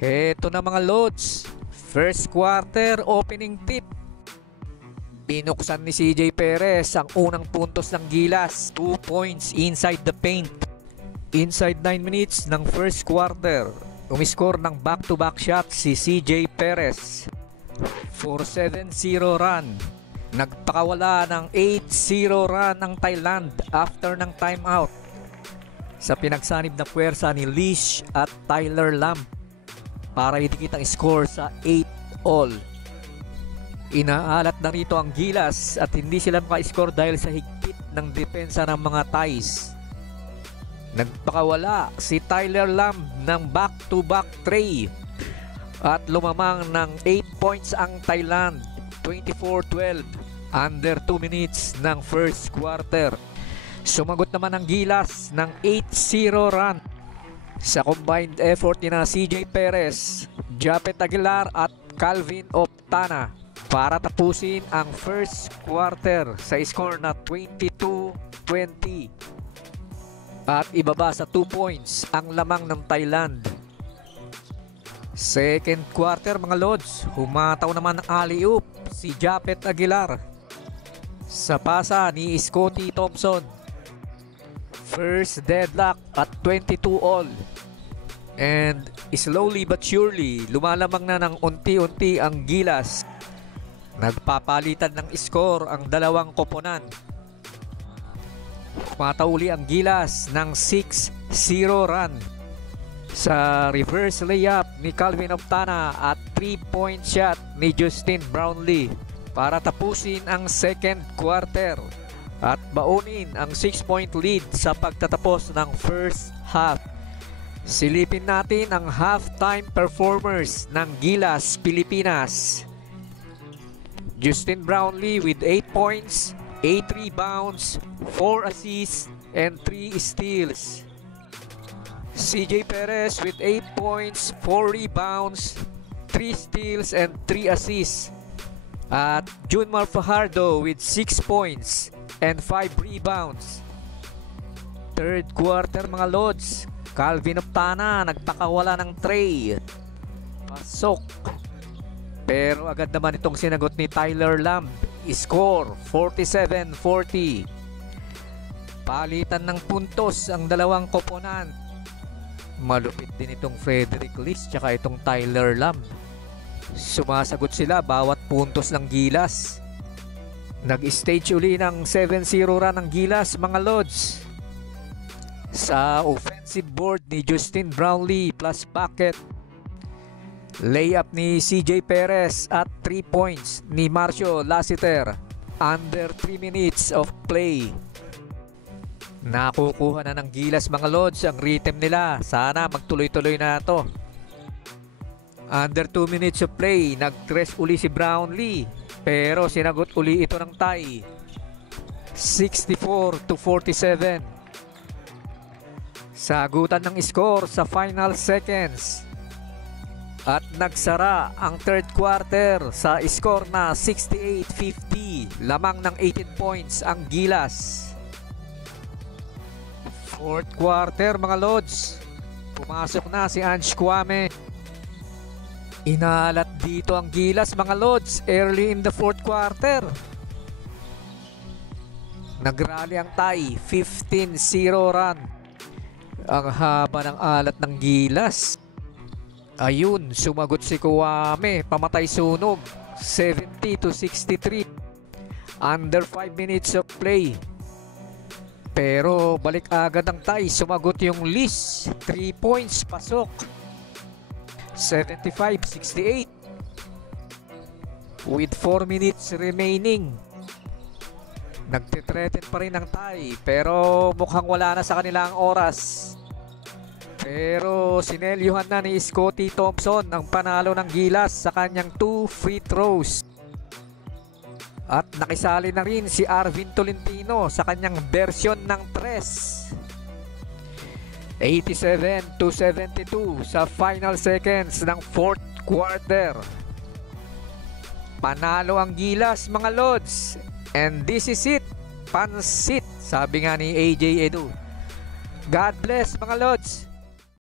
Heto na mga lods, first quarter opening tip. Binuksan ni CJ Perez ang unang puntos ng Gilas, 2 points inside the paint. Inside 9 minutes ng first quarter, umiscore ng back-to-back shot si CJ Perez. 4-7-0 run. Nagpakawala ng 8-0 run ang Thailand after ng timeout sa pinagsanib na puwersa ni Leash at Tyler Lamb para idikit ang score sa 8-all. Inaalat na rito ang Gilas at hindi sila maka-score dahil sa higpit ng depensa ng mga Thais. Nagpakawala si Tyler Lamb ng back-to-back tray at lumamang ng 8 points ang Thailand, 24-12, under 2 minutes ng first quarter. Sumagot naman ang Gilas ng 8-0 run sa combined effort ni na CJ Perez, Japet Aguilar at Calvin Optana para tapusin ang first quarter sa score na 22-20 at ibaba sa 2 points ang lamang ng Thailand. Second quarter mga lods, humataw naman ng alley-oop si Japet Aguilar sa pasa ni Scottie Thompson. First deadlock at 22-all. And slowly but surely, lumalamang na ng unti-unti ang Gilas. Nagpapalitan ng score ang dalawang koponan. Matauli ang Gilas ng 6-0 run sa reverse layup ni Calvin Optana at 3-point shot ni Justin Brownlee para tapusin ang second quarter at baunin ang 6-point lead sa pagtatapos ng first half. Silipin natin ang halftime performers ng Gilas Pilipinas. Justin Brownlee with 8 points, 8 rebounds, 4 assists, and 3 steals. CJ Perez with 8 points, 4 rebounds, 3 steals, and 3 assists. At Junmar Fajardo with 6 points and 5 rebounds. Third quarter mga lods, Calvin Optana nagpakawala ng tray. Pasok. Pero agad naman itong sinagot ni Tyler Lamb. Score 47-40. Palitan ng puntos ang dalawang koponan. Malupit din itong Frederick Leash tsaka itong Tyler Lamb. Sumasagot sila bawat puntos ng Gilas. Nag-stage uli ng 7-0 run ng Gilas mga lods. Sa offensive board ni Justin Brownlee plus bucket. Layup ni CJ Perez at 3 points ni Marcio Lassiter under 3 minutes of play. Nakukuha na ng Gilas mga lods ang rhythm nila. Sana magtuloy-tuloy na ito. Under 2 minutes of play, nag-tres uli si Brownlee pero sinagot uli ito ng Thai. 64-47. Sagutan ng score sa final seconds. At nagsara ang third quarter sa score na 68-50. Lamang ng 18 points ang Gilas. Fourth quarter mga lods. Pumasok na si Ange Kwame. Inalat dito ang Gilas mga lods early in the fourth quarter. Nagrally ang Thai, 15-0 run. Ang haba ng alat ng Gilas. Ayun, sumagot si Kwame, pamatay sunog, 70-63. Under 5 minutes of play. Pero balik agad ang Thai, sumagot yung Leash, 3 points, pasok. 75-68. With 4 minutes remaining. Nagtitreten pa rin ang Thai pero mukhang wala na sa kanila ang oras. Pero sinelyuhan na ni Scottie Thompson ang panalo ng Gilas sa kanyang 2 free throws. At nakisali na rin si Arvin Tolentino sa kanyang version ng tres. 87-72 sa final seconds ng fourth quarter. Panalo ang Gilas mga lods. And this is it. Pansit, sabi nga ni AJ Edu. God bless mga lods.